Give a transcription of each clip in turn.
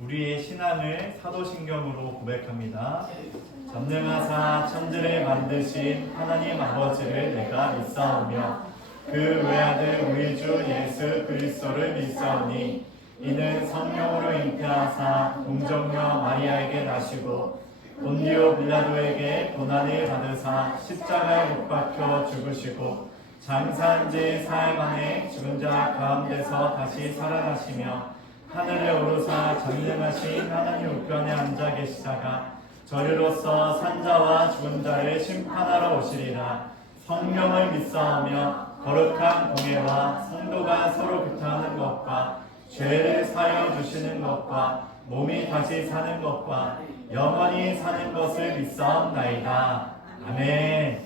우리의 신앙을 사도신경으로 고백합니다. 전능하사 천지를 만드신 하나님 아버지를 내가 믿사오며 그 외아들 우리 주 예수 그리스도를 믿사오니 이는 성령으로 잉태하사 동정녀 마리아에게 나시고 본디오 빌라도에게 고난을 받으사 십자가에 못 박혀 죽으시고 장사한 지 사흘 만에 죽은 자 가운데서 다시 살아나시며 하늘에 오르사 전능하신 하나님 우편에 앉아 계시다가 저리로서 산자와 죽은 자를 심판하러 오시리라. 성령을 믿사오며 거룩한 공예와 성도가 서로 교통하는 것과 죄를 사하여 주시는 것과 몸이 다시 사는 것과 영원히 사는 것을 믿사옵나이다. 아멘.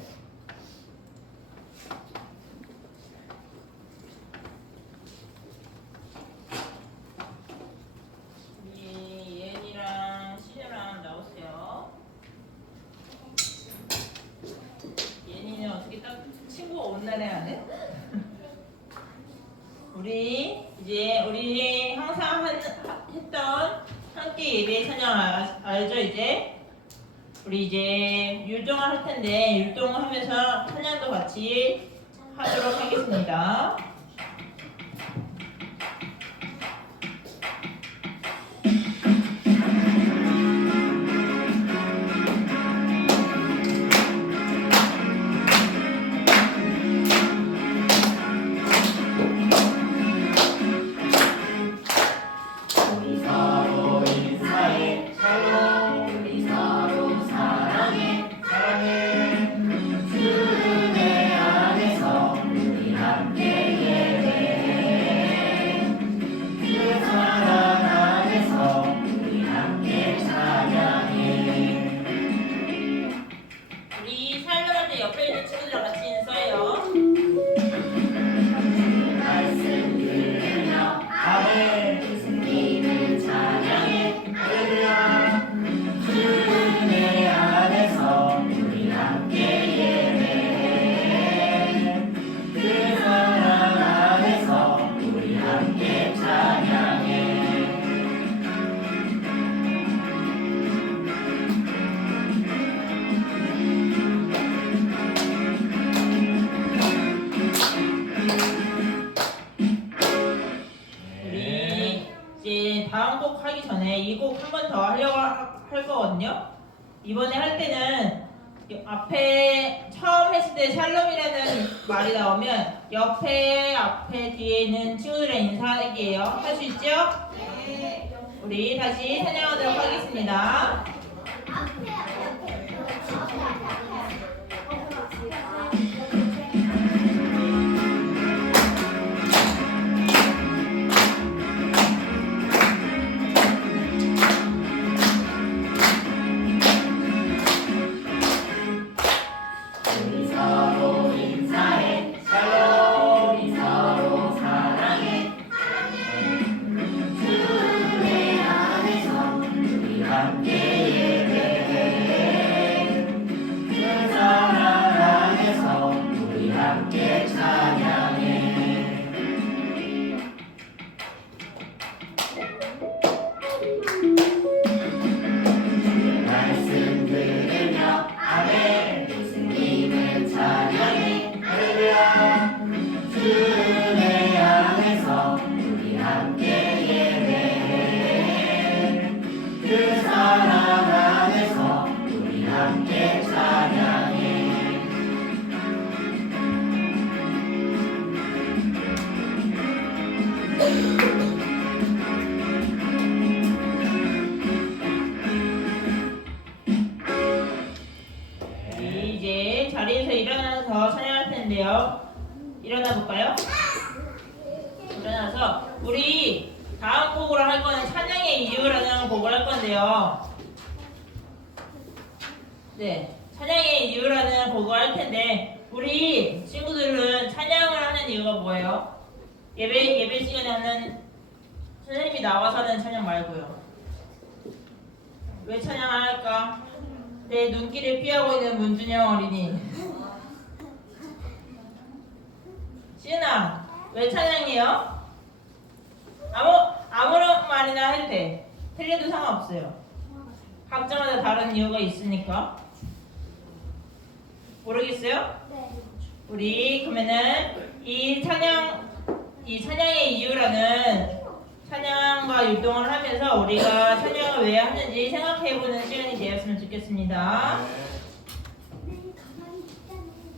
우리 예은이랑 시녀랑 나오세요. 예은이는 어떻게 딱 친구가 온 날에 하네? 우리 항상 했던 함께 예배 찬양 알죠 이제? 우리 이제 율동을 할 텐데 율동을 하면서 찬양도 같이 하도록 하겠습니다. 다음 곡 하기 전에 이 곡 한 번 더 하려고 할 거거든요. 이번에 할 때는 앞에 처음 했을 때 샬롬이라는 말이 나오면 옆에 앞에 뒤에 있는 친구들의 인사하기예요. 할 수 있죠? 네. 우리 다시 찬양하도록 하겠습니다. 이제 자리에서 일어나서 찬양할 텐데요. 일어나 볼까요? 일어나서 우리 다음 곡으로 할 거는 찬양의 이유라는 곡을 할 건데요. 네, 찬양의 이유라는 곡을 할 텐데 우리 친구들은 찬양을 하는 이유가 뭐예요? 예배 시간에 하는 선생님이 나와서 하는 찬양 말고요. 왜 찬양을 할까? 내 눈길을 피하고 있는 문준영 어린이. 시은아, 왜 찬양해요? 아무런 말이나 해도 돼. 틀려도 상관없어요. 각자마다 다른 이유가 있으니까. 모르겠어요? 네. 우리 그러면은 이 찬양의 이유라는 찬양과 율동을 하면서 우리가 찬양을 왜 하는지 생각해보는 시간이 되었으면 좋겠습니다. 네, 가만히 있자네.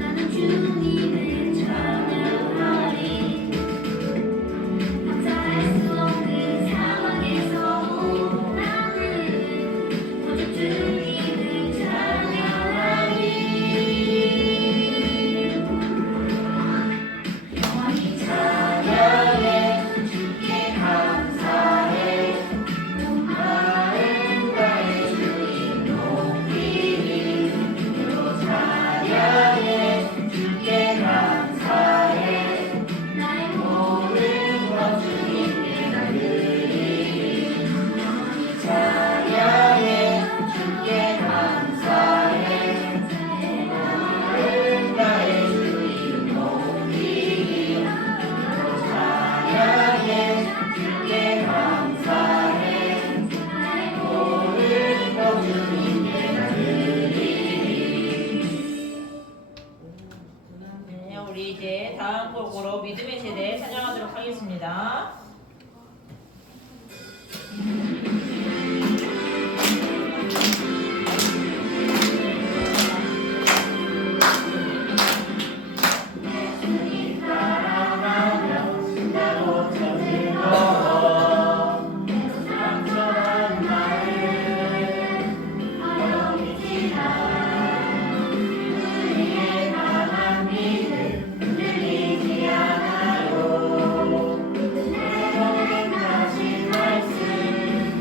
장난치지. 우리 이제 다음 곡으로 믿음의 세대 찬양하도록 하겠습니다. 다시 말씀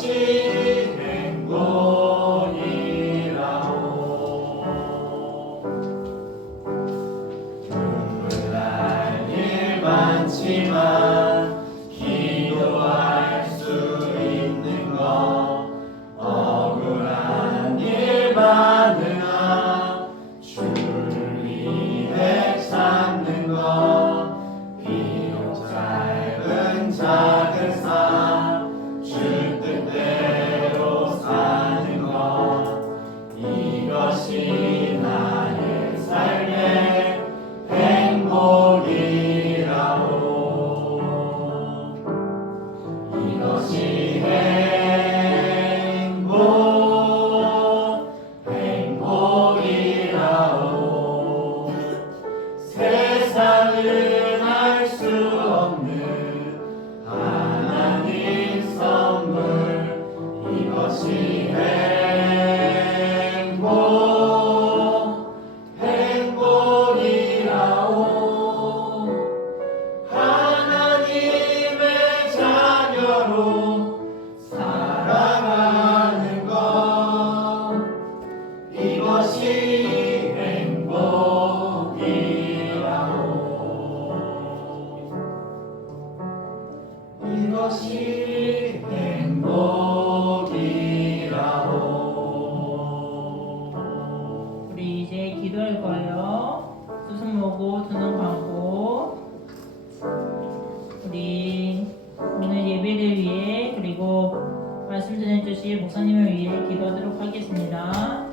이것이 행복이라오. 눈물 날 일 많지만 기도할 수 있는 것, 억울한 일 많으나 주를 위해 찾는 것, 비록 짧은 작은 삶, 주 뜻대로 사는 것, 이것이 나의 삶의 행복이라오. 이것이 행복이라오. 세상은 알 수 없는 하나님 선물, 이것이 행복이라오. 하나님의 자녀로 살아가는 것, 이것이 행복이라오. 이것이 행복이라오. 우리 이제 기도할 거예요. 두 손 모으고 두 눈 감고 우리 오늘 예배를 위해 그리고 말씀 전해주실 목사님을 위해 기도하도록 하겠습니다.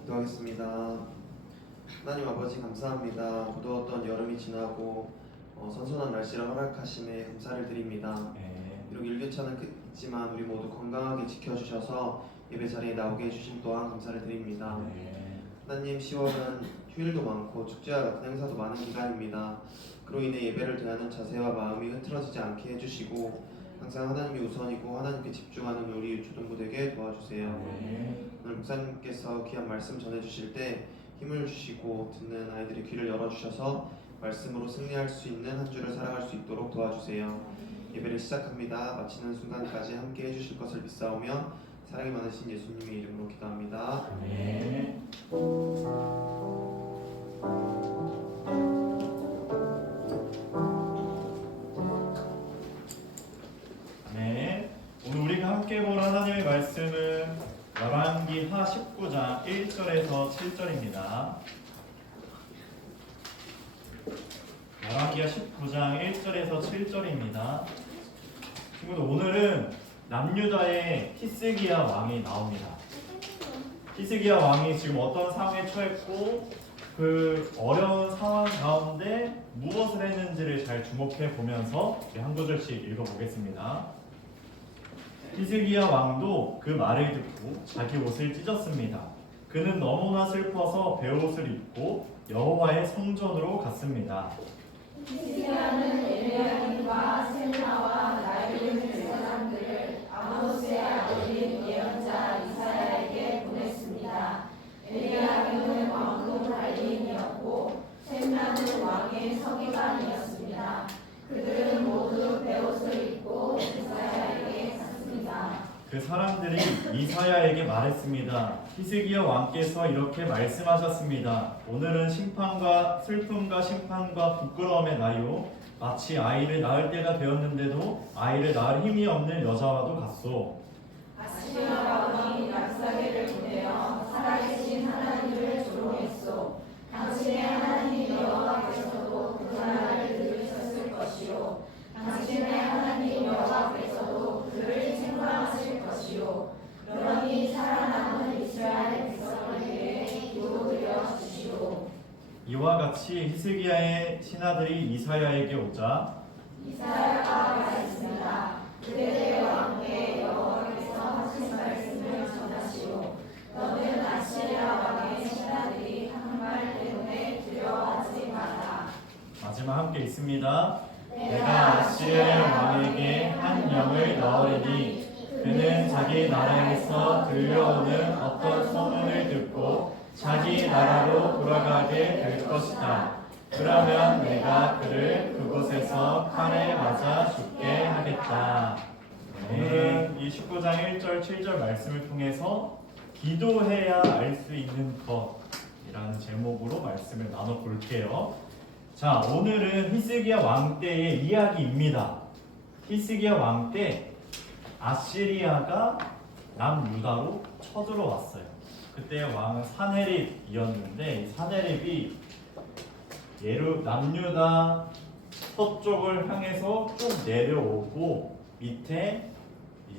기도하겠습니다. 하나님 아버지 감사합니다. 무더웠던 여름이 지나고 선선한 날씨를 허락하심에 감사를 드립니다. 비록 일교차는 있지만 우리 모두 건강하게 지켜주셔서 예배 자리에 나오게 해주심 또한 감사를 드립니다. 하나님, 10월은 휴일도 많고 축제와 같은 행사도 많은 기간입니다. 그로 인해 예배를 대하는 자세와 마음이 흐트러지지 않게 해주시고 항상 하나님이 우선이고 하나님께 집중하는 우리 유초등부 되게 도와주세요. 오늘 목사님께서 귀한 말씀 전해주실 때 힘을 주시고 듣는 아이들의 귀를 열어주셔서 말씀으로 승리할 수 있는 한 주를 살아갈 수 있도록 도와주세요. 예배를 시작합니다. 마치는 순간까지 함께 해주실 것을 믿사오며 사랑이 많으신 예수님의 이름으로 기도합니다. 아멘. 네, 오늘 우리가 함께 볼 하나님의 말씀은 열왕기하 19장 1절에서 7절입니다. 열왕기하 19장 1절에서 7절입니다. 친구들, 오늘은 남유다의 히스기야 왕이 나옵니다. 히스기야 왕이 지금 어떤 상황에 처했고 그 어려운 상황 가운데 무엇을 했는지를 잘 주목해 보면서 한 구절씩 읽어보겠습니다. 히스기야 왕도 그 말을 듣고 자기 옷을 찢었습니다. 그는 너무나 슬퍼서 베옷을 입고 여호와의 성전으로 갔습니다. 히스기야는 엘리야김과 셈나와 나이 있는 제사장들을 아모스의 아들인 예언자 이사야에게 보냈습니다. 엘리야김은 왕궁 관리인이었고 셈나는 왕의 서기관이었습니다. 그들은 모두 베옷을 입고 이사야에게 갔습니다. 그 사람들이 이사야에게 말했습니다. 히스기야 왕께서 이렇게 말씀하셨습니다. 오늘은 심판과 슬픔과 심판과 부끄러움의 나이요, 마치 아이를 낳을 때가 되었는데도 아이를 낳을 힘이 없는 여자와도 같소. 아시리아 왕이 랍사게를 보내어 살아계신 하나님을 조롱했소. 당신의 하나님 여호와께서도 그 말을 들으셨을 것이요, 당신의 하나님 여호와께서도 그를 책망하실 것이요. 그러니 살아남은 이스라엘 백성을 위해 기도드려 주시오. 이와 같이 히스기야의 신하들이 이사야에게 오자 이사야가 말했습니다. 그대의 왕께 여호와께서 하신 말씀을 전하시오. 너는 아시리아 왕의 신하들이 한 말 때문에 두려워하지 마라. 마지막 함께 있습니다. 내가 아시리아의 왕에게 한 영을 넣으리니 그는 자기 나라에서 들려오는 어떤 소문을 듣고 자기 나라로 돌아가게 될 것이다. 그러면 내가 그를 그곳에서 칼에 맞아 죽게 하겠다. 오늘은 이 19장 1절 7절 말씀을 통해서 기도해야 알 수 있는 것이라는 제목으로 말씀을 나눠볼게요. 자, 오늘은 히스기야 왕 때의 이야기입니다. 히스기야 왕 때 아시리아가 남유다로 쳐들어왔어요. 그때 왕은 사네립이었는데 이 사네립이 남유다 서쪽을 향해서 쭉 내려오고 밑에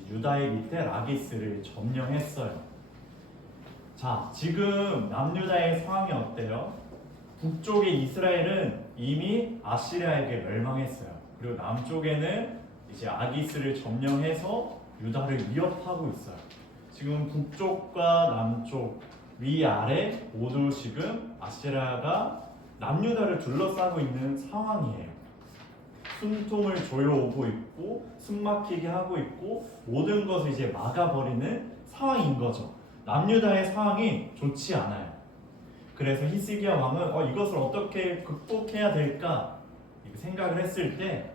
유다의 밑에 라기스를 점령했어요. 자, 지금 남유다의 상황이 어때요? 북쪽의 이스라엘은 이미 아시리아에게 멸망했어요. 그리고 남쪽에는 이제 아기스를 점령해서 유다를 위협하고 있어요. 지금 북쪽과 남쪽 위아래 모두 지금 아시리아가 남유다를 둘러싸고 있는 상황이에요. 숨통을 조여오고 있고 숨막히게 하고 있고 모든 것을 이제 막아버리는 상황인 거죠. 남유다의 상황이 좋지 않아요. 그래서 히스기야 왕은 이것을 어떻게 극복해야 될까 생각을 했을 때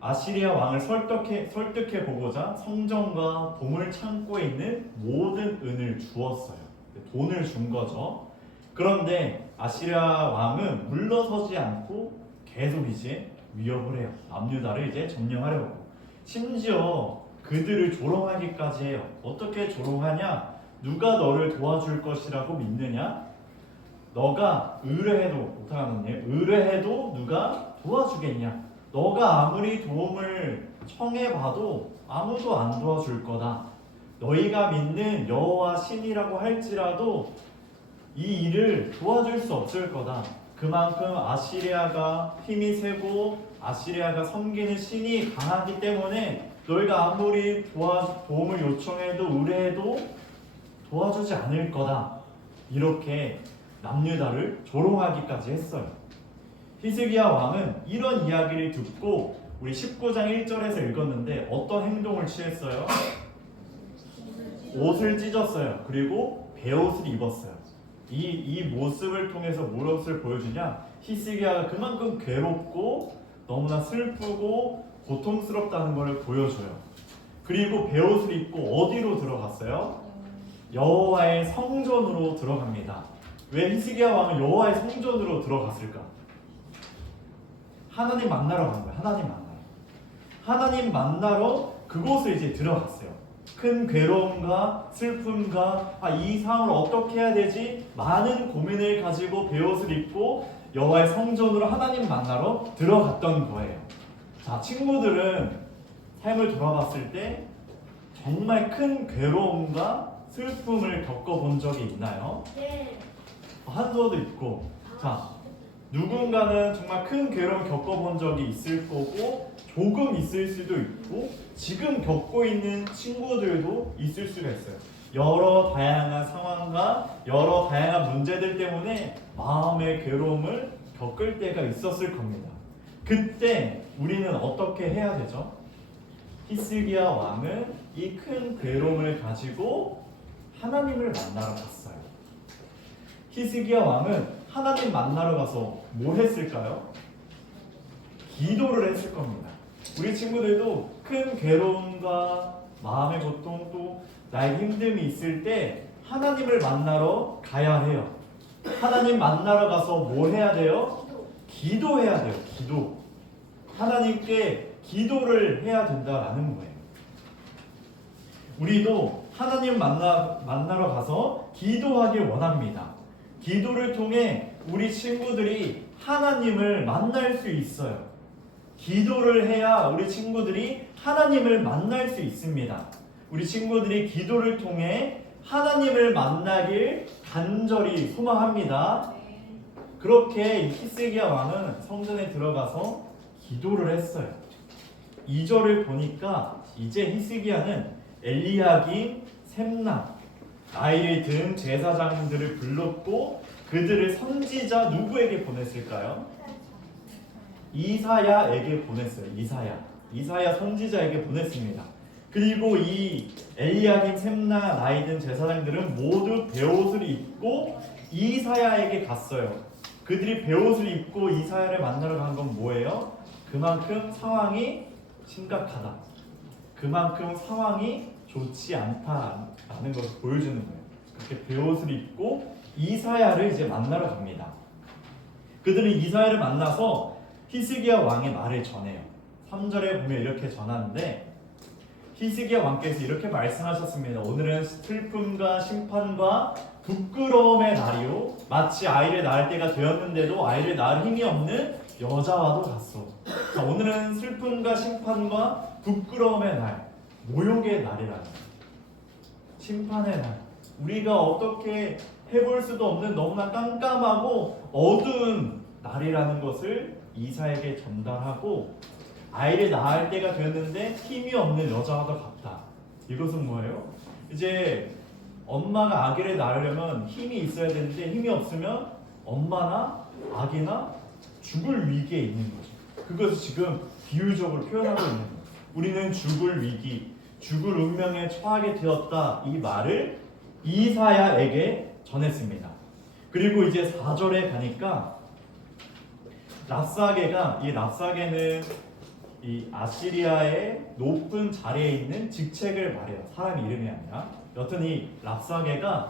아시리아 왕을 설득해 보고자 성전과 보물 창고에 있는 모든 은을 주었어요. 돈을 준 거죠. 그런데 아시리아 왕은 물러서지 않고 계속 이제 위협을 해요. 남유다를 이제 점령하려고. 심지어 그들을 조롱하기까지 해요. 어떻게 조롱하냐? 누가 너를 도와줄 것이라고 믿느냐? 너가 의뢰해도 어떡하느냐? 의뢰해도 누가 도와주겠냐? 너가 아무리 도움을 청해봐도 아무도 안 도와줄 거다. 너희가 믿는 여호와 신이라고 할지라도 이 일을 도와줄 수 없을 거다. 그만큼 아시리아가 힘이 세고 아시리아가 섬기는 신이 강하기 때문에 너희가 아무리 도움을 요청해도 의뢰해도 도와주지 않을 거다. 이렇게 남유다를 조롱하기까지 했어요. 히스기야 왕은 이런 이야기를 듣고 우리 19장 1절에서 읽었는데 어떤 행동을 취했어요? 옷을 찢었어요. 그리고 베옷을 입었어요. 이 모습을 통해서 무엇을 보여주냐? 히스기야가 그만큼 괴롭고 너무나 슬프고 고통스럽다는 것을 보여줘요. 그리고 베옷을 입고 어디로 들어갔어요? 여호와의 성전으로 들어갑니다. 왜 히스기야 왕은 여호와의 성전으로 들어갔을까? 하나님 만나러 간 거예요. 하나님 만나러 그곳을 이제 들어갔어요. 큰 괴로움과 슬픔과 이 상황을 어떻게 해야 되지? 많은 고민을 가지고 베옷을 입고 여호와의 성전으로 하나님 만나러 들어갔던 거예요. 자, 친구들은 삶을 돌아봤을 때 정말 큰 괴로움과 슬픔을 겪어본 적이 있나요? 네. 한도도 있고. 자, 누군가는 정말 큰 괴로움 겪어본 적이 있을 거고 조금 있을 수도 있고 지금 겪고 있는 친구들도 있을 수가 있어요. 여러 다양한 상황과 여러 다양한 문제들 때문에 마음의 괴로움을 겪을 때가 있었을 겁니다. 그때 우리는 어떻게 해야 되죠? 히스기야 왕은 이 큰 괴로움을 가지고 하나님을 만나러 갔어요. 히스기야 왕은 하나님 만나러 가서 뭐 했을까요? 기도를 했을 겁니다. 우리 친구들도 큰 괴로움과 마음의 고통 또 나의 힘듦이 있을 때 하나님을 만나러 가야 해요. 하나님 만나러 가서 뭐 해야 돼요? 기도해야 돼요. 기도. 하나님께 기도를 해야 된다라는 거예요. 우리도 하나님 만나러 가서 기도하길 원합니다. 기도를 통해 우리 친구들이 하나님을 만날 수 있어요. 기도를 해야 우리 친구들이 하나님을 만날 수 있습니다. 우리 친구들이 기도를 통해 하나님을 만나길 간절히 소망합니다. 그렇게 히스기야 왕은 성전에 들어가서 기도를 했어요. 2절을 보니까 이제 히스기야는 엘리야김, 셈나 나이를 든 제사장들을 불렀고 그들을 선지자 누구에게 보냈을까요? 이사야에게 보냈어요. 이사야 선지자에게 보냈습니다. 그리고 이 엘리야kim, 셈나, 나이든 제사장들은 모두 베옷을 입고 이사야에게 갔어요. 그들이 베옷을 입고 이사야를 만나러 간 건 뭐예요? 그만큼 상황이 심각하다. 그만큼 상황이 좋지 않다라는 것을 보여주는 거예요. 그렇게 베옷을 입고 이사야를 이제 만나러 갑니다. 그들은 이사야를 만나서 히스기야 왕의 말을 전해요. 3절에 보면 이렇게 전하는데 히스기야 왕께서 이렇게 말씀하셨습니다. 오늘은 슬픔과 심판과 부끄러움의 날이요 마치 아이를 낳을 때가 되었는데도 아이를 낳을 힘이 없는 여자와도 같소. 자, 오늘은 슬픔과 심판과 부끄러움의 날, 모욕의 날이라는 거예요. 심판의 날. 우리가 어떻게 해볼 수도 없는 너무나 깜깜하고 어두운 날이라는 것을 이사에게 전달하고 아이를 낳을 때가 되었는데 힘이 없는 여자와도 같다. 이것은 뭐예요? 이제 엄마가 아기를 낳으려면 힘이 있어야 되는데 힘이 없으면 엄마나 아기나 죽을 위기에 있는 거죠. 그것을 지금 비유적으로 표현하고 있는 거예요. 우리는 죽을 위기, 죽을 운명에 처하게 되었다. 이 말을 이사야에게 전했습니다. 그리고 이제 4절에 가니까 랍사게가, 이 랍사게는 이 아시리아의 높은 자리에 있는 직책을 말해요. 사람 이름이 아니라. 여튼 이 랍사게가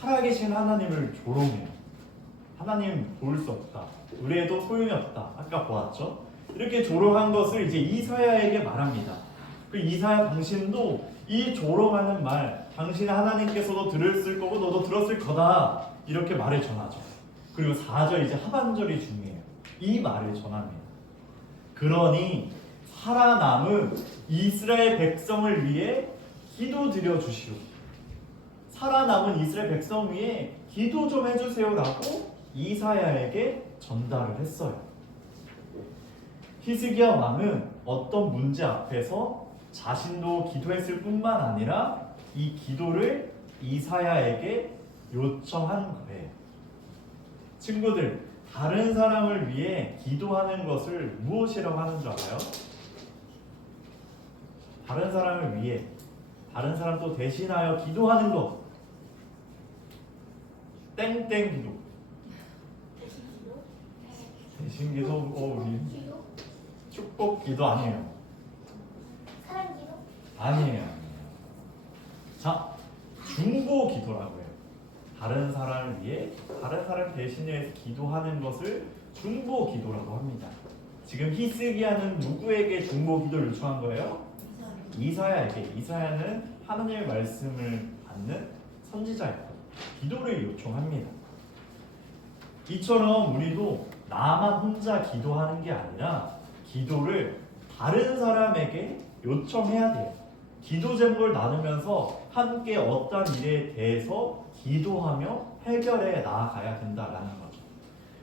살아계신 하나님을 조롱해요. 하나님 볼 수 없다. 의뢰도 소용이 없다. 아까 보았죠? 이렇게 조롱한 것을 이제 이사야에게 말합니다. 그 이사야 당신도 이 조롱하는 말, 당신 하나님께서도 들었을 거고 너도 들었을 거다. 이렇게 말을 전하죠. 그리고 4절 이제 하반절이 중요해요. 이 말을 전합니다. 그러니 살아남은 이스라엘 백성을 위해 기도드려 주시오. 살아남은 이스라엘 백성 위에 기도 좀 해주세요라고 이사야에게 전달을 했어요. 히스기야 왕은 어떤 문제 앞에서 자신도 기도했을 뿐만 아니라 이 기도를 이사야에게 요청한 거예요. 친구들, 다른 사람을 위해 기도하는 것을 무엇이라고 하는 줄 알아요? 다른 사람을 위해, 다른 사람 또 대신하여 기도하는 것. 땡땡 기도. 대신 기도, 우리 기도? 축복 기도 아니에요. 사랑 기도? 아니에요. 자, 중보 기도라고 해요. 다른 사람을 위해, 다른 사람 대신해 기도하는 것을 중보 기도라고 합니다. 지금 히스기야는 누구에게 중보 기도를 요청한 거예요? 이사야에게. 이사야는 하나님의 말씀을 받는 선지자였고 기도를 요청합니다. 이처럼 우리도 나만 혼자 기도하는 게 아니라 기도를 다른 사람에게 요청해야 돼요. 기도 제목을 나누면서 함께 어떤 일에 대해서 기도하며 해결해 나아가야 된다라는 거죠.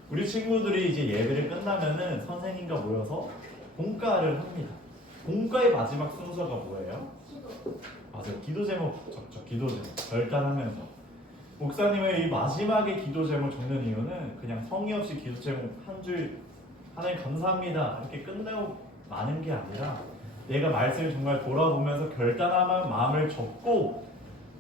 우리 친구들이 이제 예배를 끝나면은 선생님과 모여서 공과를 합니다. 공과의 마지막 순서가 뭐예요? 기도. 맞아요. 기도 제목 적죠. 기도 제목 결단하면서 목사님의 이 마지막에 기도 제목 적는 이유는 그냥 성의 없이 기도 제목 한 줄 하나님 감사합니다 이렇게 끝내고 마는 게 아니라 내가 말씀을 정말 돌아보면서 결단한 마음을 적고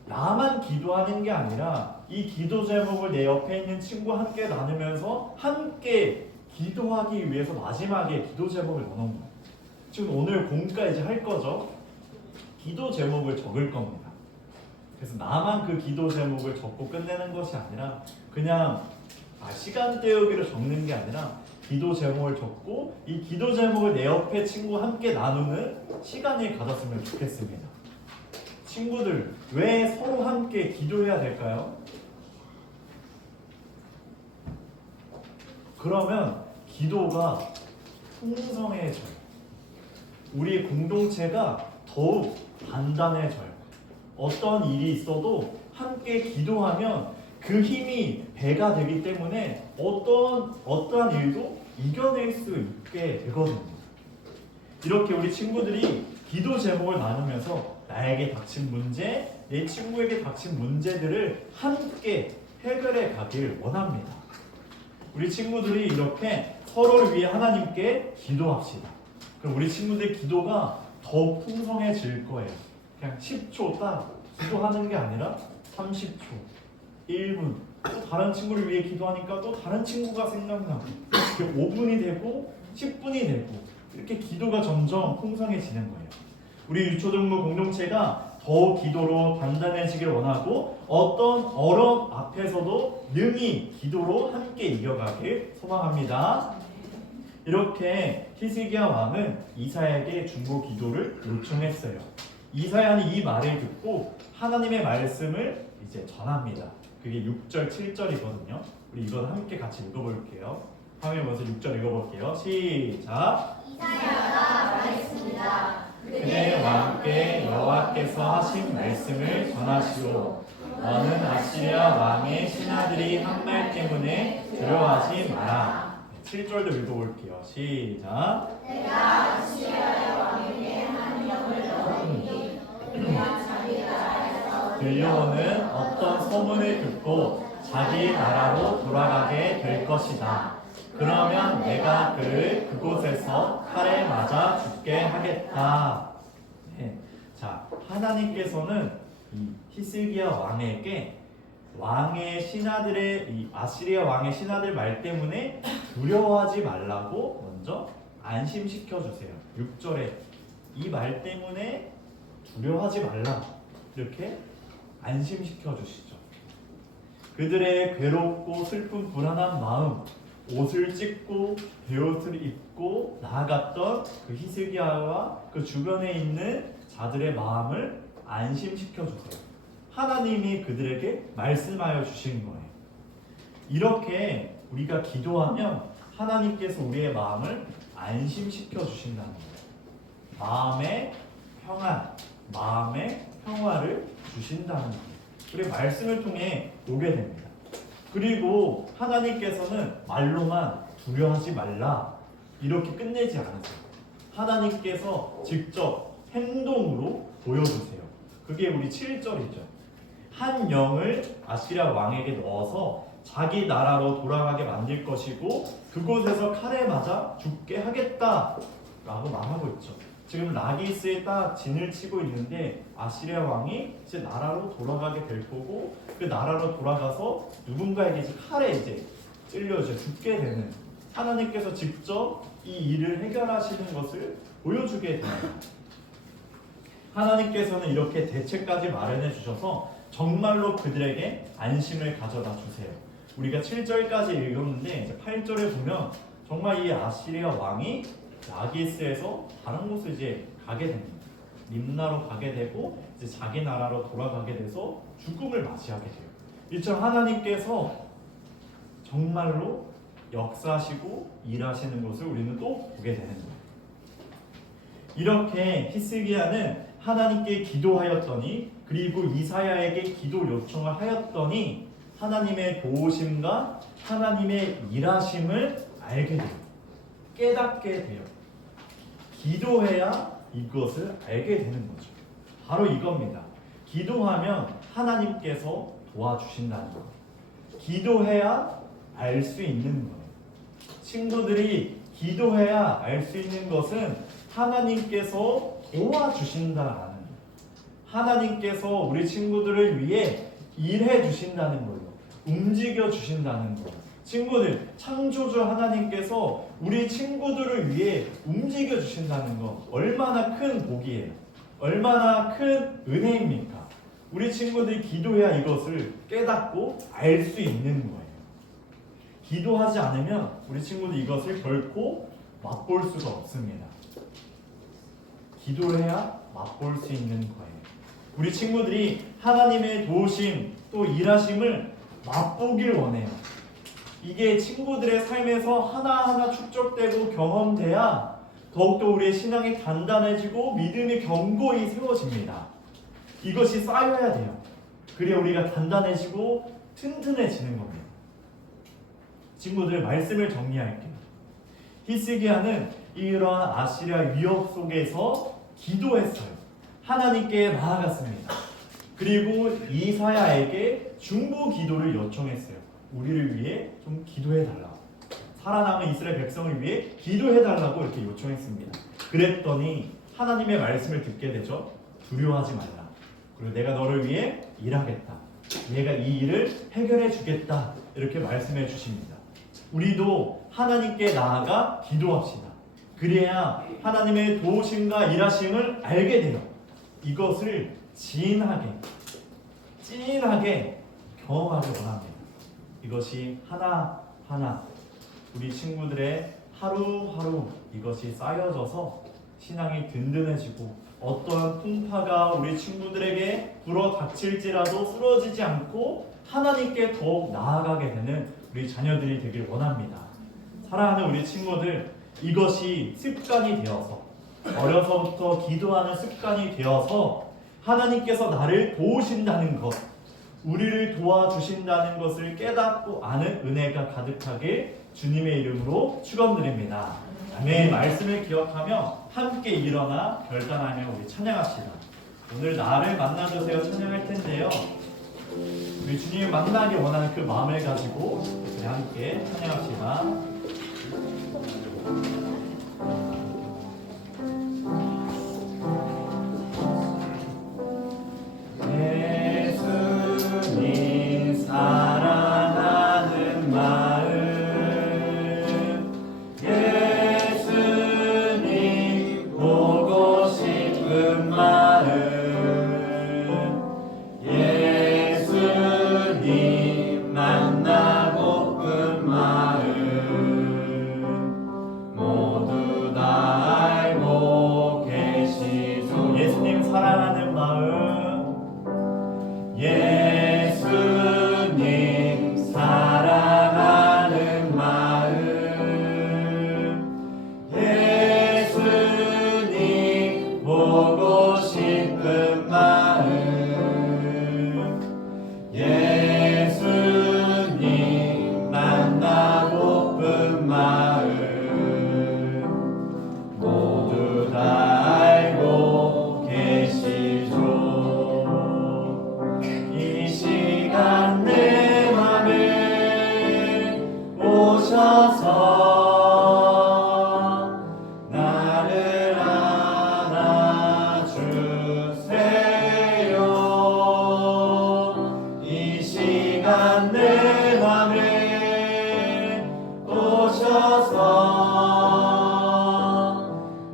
나만 기도하는 게 아니라 이 기도 제목을 내 옆에 있는 친구와 함께 나누면서 함께 기도하기 위해서 마지막에 기도 제목을 넣어놓은 거예요. 지금 오늘 공과 이제 할 거죠. 기도 제목을 적을 겁니다. 그래서 나만 그 기도 제목을 적고 끝내는 것이 아니라 그냥 시간 때우기로 적는 게 아니라 기도 제목을 적고 이 기도 제목을 내 옆에 친구와 함께 나누는 시간을 가졌으면 좋겠습니다. 친구들, 왜 서로 함께 기도해야 될까요? 그러면 기도가 풍성해져요. 우리의 공동체가 더욱 단단해져요. 어떤 일이 있어도 함께 기도하면 그 힘이 배가 되기 때문에 어떠한 일도 이겨낼 수 있게 되거든요. 이렇게 우리 친구들이 기도 제목을 나누면서 나에게 닥친 문제, 내 친구에게 닥친 문제들을 함께 해결해 가길 원합니다. 우리 친구들이 이렇게 서로를 위해 하나님께 기도합시다. 그럼 우리 친구들 기도가 더 풍성해질 거예요. 그냥 10초 딱 기도하는 게 아니라 30초, 1분, 또 다른 친구를 위해 기도하니까 또 다른 친구가 생각나고, 이렇게 5분이 되고 10분이 되고, 이렇게 기도가 점점 풍성해지는 거예요. 우리 유초등부 공동체가 더 기도로 단단해지길 원하고, 어떤 어려움 앞에서도 능히 기도로 함께 이겨가길 소망합니다. 이렇게 히스기야 왕은 이사야에게 중보 기도를 요청했어요. 이사야는 이 말을 듣고 하나님의 말씀을 이제 전합니다. 그게 6절, 7절이거든요. 우리 이건 함께 같이 읽어볼게요. 화면에 먼저 6절 읽어볼게요. 시작. 이사야가 말했습니다. 그대 왕께 여호와께서 하신 말씀을 전하시오. 너는 아시리아 왕의 신하들이 한 말 때문에 두려워하지 마라. 7절도 읽어볼게요. 시작. 내가 아시리아의 왕에게 한 명을 넣으니 그가 자기 나라에서 들려오는 어떤 소문을 듣고 자기 나라로 돌아가게 될 것이다. 그러면 내가 그를 그곳에서 칼에 맞아 죽게 하겠다. 네. 자, 하나님께서는 이 히스기야 왕에게 왕의 신하들의 이 아시리아 왕의 신하들 말 때문에 두려워하지 말라고 먼저 안심시켜 주세요. 6절에 이 말 때문에 두려워하지 말라 이렇게 안심시켜 주시죠. 그들의 괴롭고 슬픈 불안한 마음, 옷을 찢고 베옷을 입고 나아갔던 그 히스기야와 그 주변에 있는 자들의 마음을 안심시켜 주세요. 하나님이 그들에게 말씀하여 주신 거예요. 이렇게 우리가 기도하면 하나님께서 우리의 마음을 안심시켜 주신다는 거예요. 마음의 평안, 마음의 평화를 주신다는 거예요. 우리 말씀을 통해 오게 됩니다. 그리고 하나님께서는 말로만 두려워하지 말라 이렇게 끝내지 않으세요. 하나님께서 직접 행동으로 보여주세요. 그게 우리 7절이죠. 한 영을 아시리아 왕에게 넣어서 자기 나라로 돌아가게 만들 것이고 그곳에서 칼에 맞아 죽게 하겠다라고 말하고 있죠. 지금 라기스에 딱 진을 치고 있는데 아시리아 왕이 이제 나라로 돌아가게 될 거고 그 나라로 돌아가서 누군가에게 이제 칼에 이제 찔려 죽게 되는 하나님께서 직접 이 일을 해결하시는 것을 보여주게 됩니다. 하나님께서는 이렇게 대책까지 마련해 주셔서 정말로 그들에게 안심을 가져다 주세요. 우리가 7절까지 읽었는데 이제 8절에 보면 정말 이 아시리아 왕이 라기스에서 다른 곳을 이제 가게 됩니다. 림나로 가게 되고 이제 자기 나라로 돌아가게 돼서 죽음을 맞이하게 돼요. 이처럼 하나님께서 정말로 역사하시고 일하시는 것을 우리는 또 보게 되는 거예요. 이렇게 히스기야는 하나님께 기도하였더니 그리고 이사야에게 기도 요청을 하였더니 하나님의 도우심과 하나님의 일하심을 알게 돼요. 깨닫게 돼요. 기도해야 이것을 알게 되는 거죠. 바로 이겁니다. 기도하면 하나님께서 도와주신다는 거예요. 기도해야 알 수 있는 거예요. 친구들이 기도해야 알 수 있는 것은 하나님께서 도와주신다라는 거예요. 하나님께서 우리 친구들을 위해 일해 주신다는 걸로 움직여 주신다는 거예요. 친구들, 창조주 하나님께서 우리 친구들을 위해 움직여 주신다는 거 얼마나 큰 복이에요. 얼마나 큰 은혜입니까? 우리 친구들이 기도해야 이것을 깨닫고 알 수 있는 거예요. 기도하지 않으면 우리 친구들 이것을 결코 맛볼 수가 없습니다. 기도해야 맛볼 수 있는 거예요. 우리 친구들이 하나님의 도우심 또 일하심을 맛보길 원해요. 이게 친구들의 삶에서 하나하나 축적되고 경험돼야 더욱더 우리의 신앙이 단단해지고 믿음이 견고히 세워집니다. 이것이 쌓여야 돼요. 그래야 우리가 단단해지고 튼튼해지는 겁니다. 친구들, 말씀을 정리할게요. 히스기야는 이런 아시리아 위협 속에서 기도했어요. 하나님께 나아갔습니다. 그리고 이사야에게 중보 기도를 요청했어요. 우리를 위해 좀 기도해 달라. 살아남은 이스라엘 백성을 위해 기도해달라고 이렇게 요청했습니다. 그랬더니 하나님의 말씀을 듣게 되죠. 두려워하지 말라. 그리고 내가 너를 위해 일하겠다. 내가 이 일을 해결해 주겠다. 이렇게 말씀해 주십니다. 우리도 하나님께 나아가 기도합시다. 그래야 하나님의 도우심과 일하심을 알게 돼요. 이것을 진하게 경험하길 원합니다. 이것이 하나하나 우리 친구들의 하루하루 이것이 쌓여져서 신앙이 든든해지고 어떠한 풍파가 우리 친구들에게 불어닥칠지라도 쓰러지지 않고 하나님께 더욱 나아가게 되는 우리 자녀들이 되길 원합니다. 사랑하는 우리 친구들, 이것이 습관이 되어서 어려서부터 기도하는 습관이 되어서 하나님께서 나를 도우신다는 것, 우리를 도와주신다는 것을 깨닫고 아는 은혜가 가득하길 주님의 이름으로 축원드립니다. 아멘. 말씀을 기억하며 함께 일어나 결단하며 우리 찬양합시다. 오늘 나를 만나주세요 찬양할 텐데요. 우리 주님을 만나기 원하는 그 마음을 가지고 우리 함께 찬양합시다. 예수님 사랑하는 마음, 예수님 보고 싶은 마음, 예수님 만나고픈 마음 모두 다 알고 계시죠. 예수님 사랑하는 마음, 예수님 사랑하는 마음, 예수님 보고 싶은 마음, 예수님 만나고픈 마음 모두 다 알고 계시죠. 이 시간 내 맘에 오셔서 나를 안아주세요. 이 시간 내 맘에 오셔서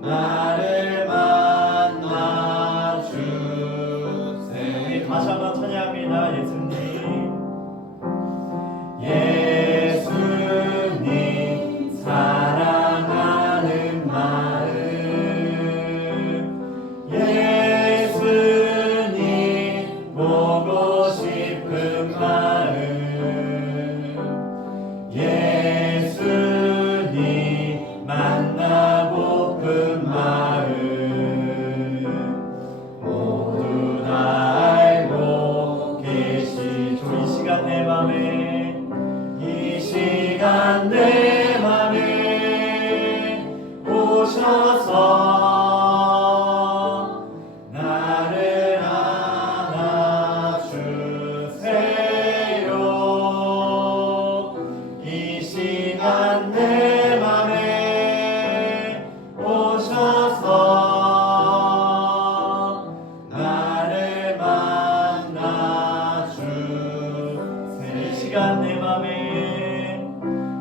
나를 만나주세요. 다시 한번 찬양합니다. 예수님, 예수님 사랑하는 마음, 예수님 보고 싶은 마음, 예수님 만나고픈 마음 모두 다 알고 계시죠. 이 시간 내 맘에, 이 시간 내 맘에 오셔서 나를 안아주세요. 이 시간 내 맘에 오셔서 나를 만나주세요. 이 시간 내 맘에,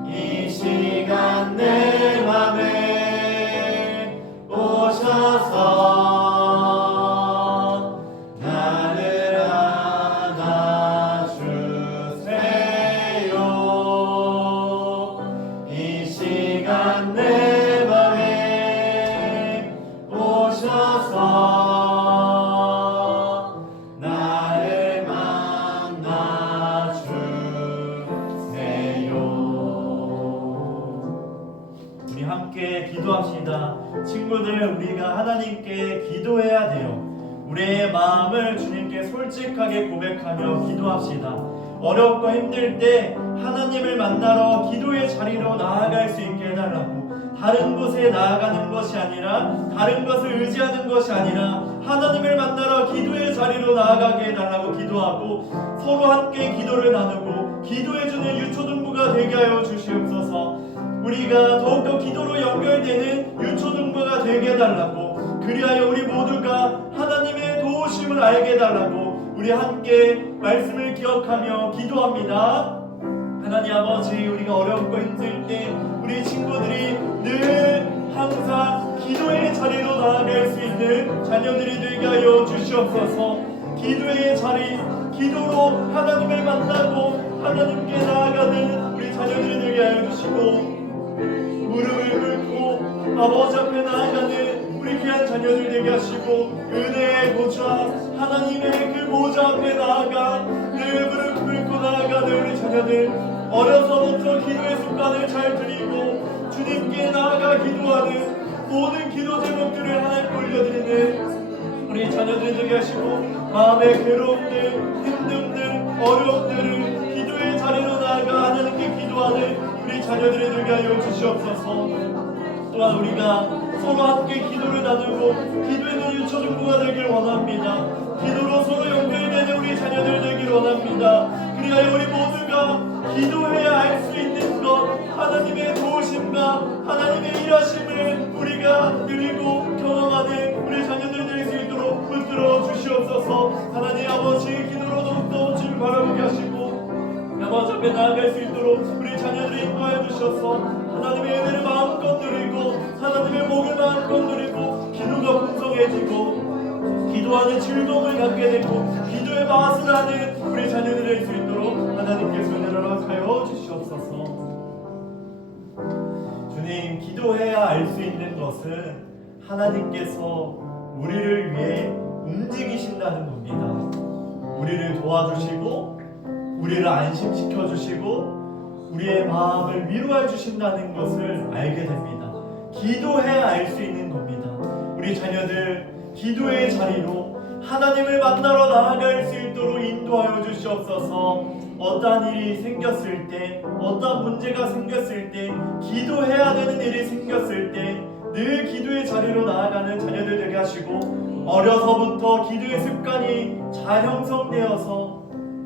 이 시간 내 맘에 오셔서 나를 안아주세요. 이 시간 내 맘에 오셔서 나를 만나주세요. 우리 함께 기도합시다. 친구들, 우리가 하나님께 기도해야 돼요. 우리의 마음을 주님께 솔직하게 고백하며 기도합시다. 어렵고 힘들 때 하나님을 만나러 기도의 자리로 나아갈 수 있게 해달라고. 다른 곳에 나아가는 것이 아니라, 다른 것을 의지하는 것이 아니라 하나님을 만나러 기도의 자리로 나아가게 해달라고 기도하고, 서로 함께 기도를 나누고 기도해주는 유초등부가 되게 하여 주시옵소서. 우리가 더욱더 기도로 연결되는 유초등부가 되게 해달라고, 그리하여 우리 모두가 하나님의 도우심을 알게 해달라고 우리 함께 말씀을 기억하며 기도합니다. 하나님 아버지, 우리가 어렵고 힘들 때 우리 친구들이 늘 항상 기도의 자리로 나아갈 수 있는 자녀들이 되게 하여 주시옵소서. 기도의 자리, 기도로 하나님을 만나고 하나님께 나아가는 우리 자녀들이 되게 하여 주시고, 무릎을 꿇고 아버지 앞에 나아가는 우리 귀한 자녀들 되게 하시고, 은혜의 보좌, 하나님의 그 보좌 앞에 나아가 늘 무릎 꿇고 나아가는 우리 자녀들, 어려서부터 기도의 습관을 잘 들이고 주님께 나아가 기도하는 모든 기도 제목들을 하나님께 올려드리는 우리 자녀들 되게 하시고, 마음의 괴로움들, 힘듦들, 어려움들을 기도의 자리로 나아가 하나님께 기도하는 우리 자녀들이 되게 하여 주시옵소서. 또한 우리가 서로 함께 기도를 나누고 기도에는 유초등부가 되길 원합니다. 기도로 서로 연결되는 우리 자녀들 되길 원합니다. 그리하여 우리 모두가 기도해야 알 수 있는 것, 하나님의 도우심과 하나님의 일하심을 우리가 누리고 경험하는 우리 자녀들 될 수 있도록 붙들어 주시옵소서. 하나님 아버지, 기도로 더욱더 주를 바라보게 하시고 아버지 앞에 나아갈 수 있도록 우리 자녀들을 인도하여 주셔서 하나님의 은혜를 마음껏 누리고 하나님의 복을 마음껏 누리고 기도가 풍성해지고 기도하는 즐거움을 갖게 되고 기도의 맛을 아는 우리 자녀들이 될 수 있도록 하나님께서 은혜를 허락하여 주시옵소서. 주님, 기도해야 알 수 있는 것은 하나님께서 우리를 위해 움직이신다는 겁니다. 우리를 도와주시고 우리를 안심시켜 주시고 우리의 마음을 위로해 주신다는 것을 알게 됩니다. 기도해야 알 수 있는 겁니다. 우리 자녀들 기도의 자리로 하나님을 만나러 나아갈 수 있도록 인도하여 주시옵소서. 어떠한 일이 생겼을 때, 어떠한 문제가 생겼을 때, 기도해야 되는 일이 생겼을 때 늘 기도의 자리로 나아가는 자녀들 되게 하시고, 어려서부터 기도의 습관이 잘 형성되어서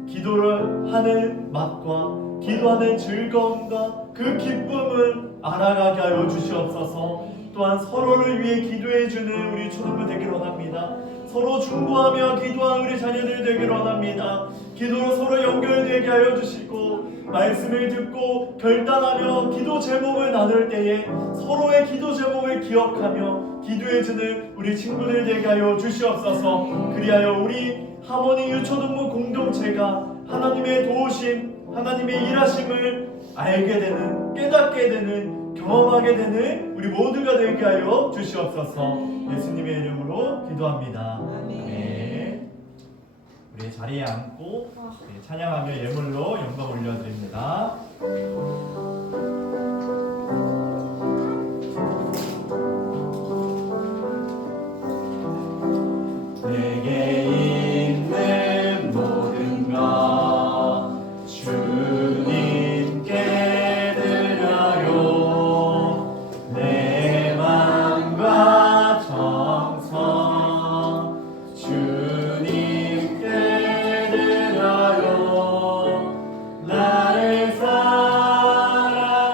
기도를 하는 맛과 기도하는 즐거움과 그 기쁨을 알아가게 하여 주시옵소서. 또한 서로를 위해 기도해주는 우리 초등부 되기를 원합니다. 서로 중보하며 기도하는 우리 자녀들 되기를 원합니다. 기도로 서로 연결되게 하여 주시고, 말씀을 듣고 결단하며 기도 제목을 나눌 때에 서로의 기도 제목을 기억하며 기도해주는 우리 친구들 되게 하여 주시옵소서. 그리하여 우리 하모니 유초등부 공동체가 하나님의 도우심, 하나님의 일하심을 알게 되는, 깨닫게 되는, 경험하게 되는 우리 모두가 되게 하여 주시옵소서. 예수님의 이름으로 기도합니다. 아멘. 우리 자리에 앉고 찬양하며 예물로 영광 올려드립니다. 내게 있는 모든 것 주님께 드려요. 내 맘과 정성 주님께 드려요. 나를 사랑하신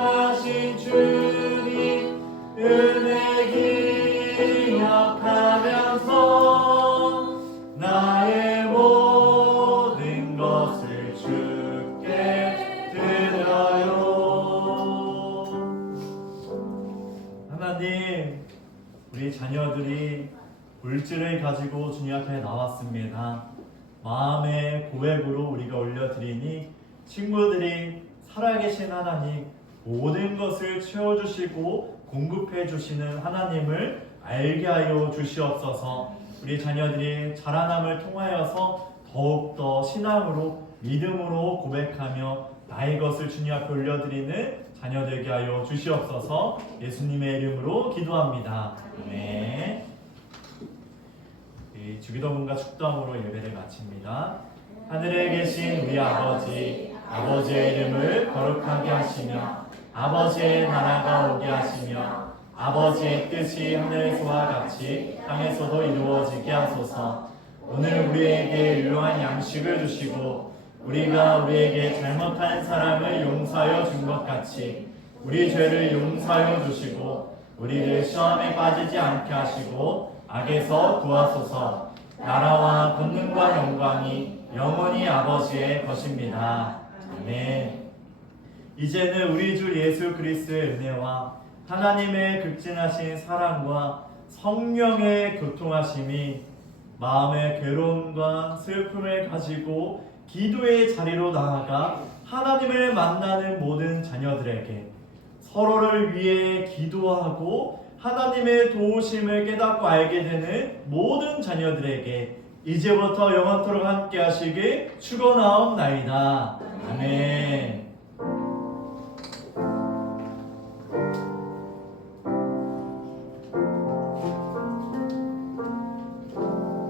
주님 은혜 기억하면서 나의 모든 것을 주께 드려요. 하나님, 우리 자녀들이 물질을 가지고 주님 앞에 나왔습니다. 마음의 고백으로 우리가 올려드리니 친구들이 살아계신 하나님, 모든 것을 채워주시고 공급해주시는 하나님을 알게 하여 주시옵소서. 우리 자녀들이 자라남을 통하여서 더욱더 신앙으로 믿음으로 고백하며 나의 것을 주님 앞에 올려드리는 자녀 되게 하여 주시옵소서. 예수님의 이름으로 기도합니다. 아멘. 주기도문과 축도함으로 예배를 마칩니다. 하늘에 계신 우리 아버지, 아버지의 이름을 거룩하게 하시며 아버지의 나라가 오게 하시며 아버지의 뜻이 하늘에서와 같이 땅에서도 이루어지게 하소서. 오늘 우리에게 일용할 양식을 주시고 우리가 우리에게 잘못한 사람을 용서하여 준 것 같이 우리 죄를 용서하여 주시고 우리를 시험에 빠지지 않게 하시고 악에서 구하소서. 나라와 권능과 영광이 영원히 아버지의 것입니다. 아멘. 이제는 우리 주 예수 그리스도의 은혜와 하나님의 극진하신 사랑과 성령의 교통하심이 마음의 괴로움과 슬픔을 가지고 기도의 자리로 나아가 하나님을 만나는 모든 자녀들에게 서로를 위해 기도하고 하나님의 도우심을 깨닫고 알게 되는 모든 자녀들에게 이제부터 영원토록 함께 하시길 축원하옵나이다. 아멘.